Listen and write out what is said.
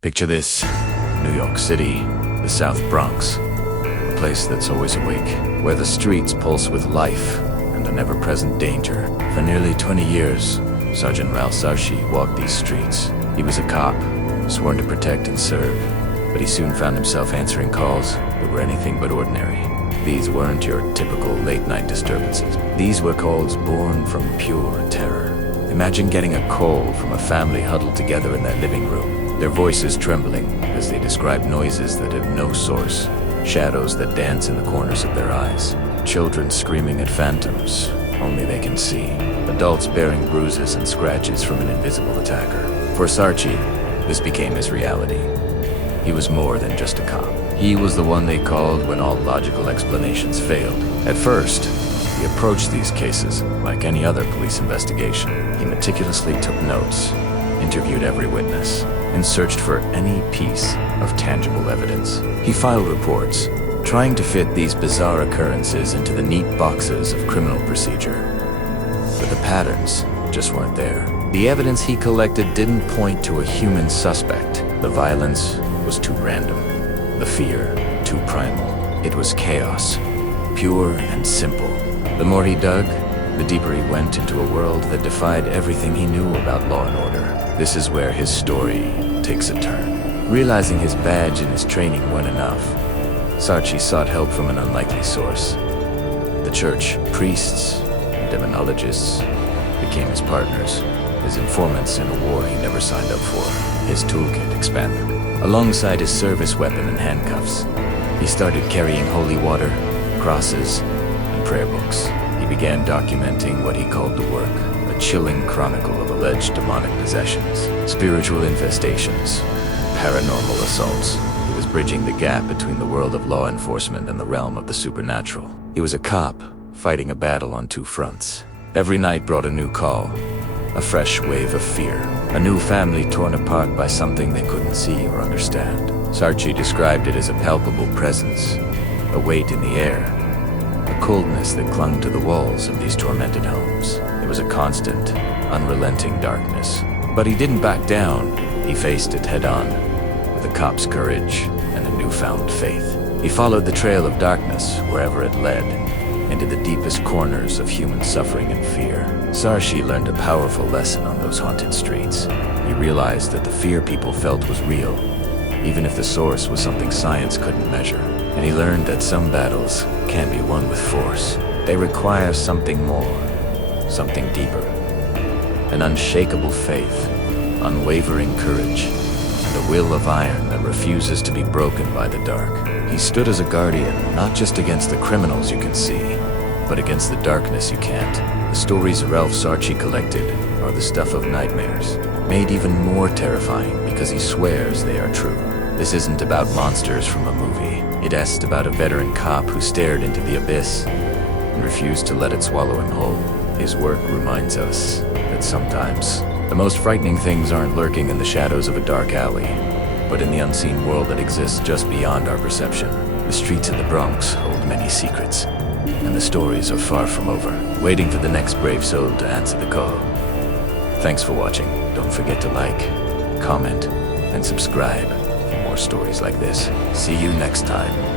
Picture this: New York City, the South Bronx, a place that's always awake, where the streets pulse with life and an ever-present danger. For nearly 20 years, Sergeant Ralph Sarchie walked these streets. He was a cop, sworn to protect and serve, but he soon found himself answering calls that were anything but ordinary. These weren't your typical late-night disturbances. These were calls born from pure terror. Imagine getting a call from a family huddled together in their living room, their voices trembling as they describe noises that have no source, shadows that dance in the corners of their eyes, children screaming at phantoms only they can see, adults bearing bruises and scratches from an invisible attacker. For Sarchie, this became his reality. He was more than just a cop. He was the one they called when all logical explanations failed. At first, he approached these cases like any other police investigation. He meticulously took notes, interviewed every witness, and searched for any piece of tangible evidence. He filed reports, trying to fit these bizarre occurrences into the neat boxes of criminal procedure. But the patterns just weren't there. The evidence he collected didn't point to a human suspect. The violence was too random, the fear too primal. It was chaos, pure and simple. The more he dug, the deeper he went into a world that defied everything he knew about law and order. This is where his story takes a turn. Realizing his badge and his training weren't enough, Sarchie sought help from an unlikely source. The church, priests, and demonologists became his partners, his informants in a war he never signed up for. His toolkit expanded. Alongside his service weapon and handcuffs, he started carrying holy water, crosses, and prayer books. He began documenting what he called the work, a chilling chronicle of alleged demonic possessions, spiritual infestations, paranormal assaults. He was bridging the gap between the world of law enforcement and the realm of the supernatural. He was a cop, fighting a battle on two fronts. Every night brought a new call, a fresh wave of fear, a new family torn apart by something they couldn't see or understand. Sarchie described it as a palpable presence, a weight in the air, a coldness that clung to the walls of these tormented homes. It was a constant, unrelenting darkness. But he didn't back down. He faced it head-on, with a cop's courage and a newfound faith. He followed the trail of darkness wherever it led, into the deepest corners of human suffering and fear. Sarchie learned a powerful lesson on those haunted streets. He realized that the fear people felt was real, even if the source was something science couldn't measure. And he learned that some battles can't be won with force. They require something more, something deeper. An unshakable faith, unwavering courage, and a will of iron that refuses to be broken by the dark. He stood as a guardian, not just against the criminals you can see, but against the darkness you can't. The stories Ralph Sarchie collected are the stuff of nightmares, made even more terrifying because he swears they are true. This isn't about monsters from a movie. It's about a veteran cop who stared into the abyss and refused to let it swallow him whole. His work reminds us that sometimes the most frightening things aren't lurking in the shadows of a dark alley, but in the unseen world that exists just beyond our perception. The streets of the Bronx hold many secrets, and the stories are far from over, waiting for the next brave soul to answer the call. Thanks for watching. Don't forget to like, comment, and subscribe for more stories like this. See you next time.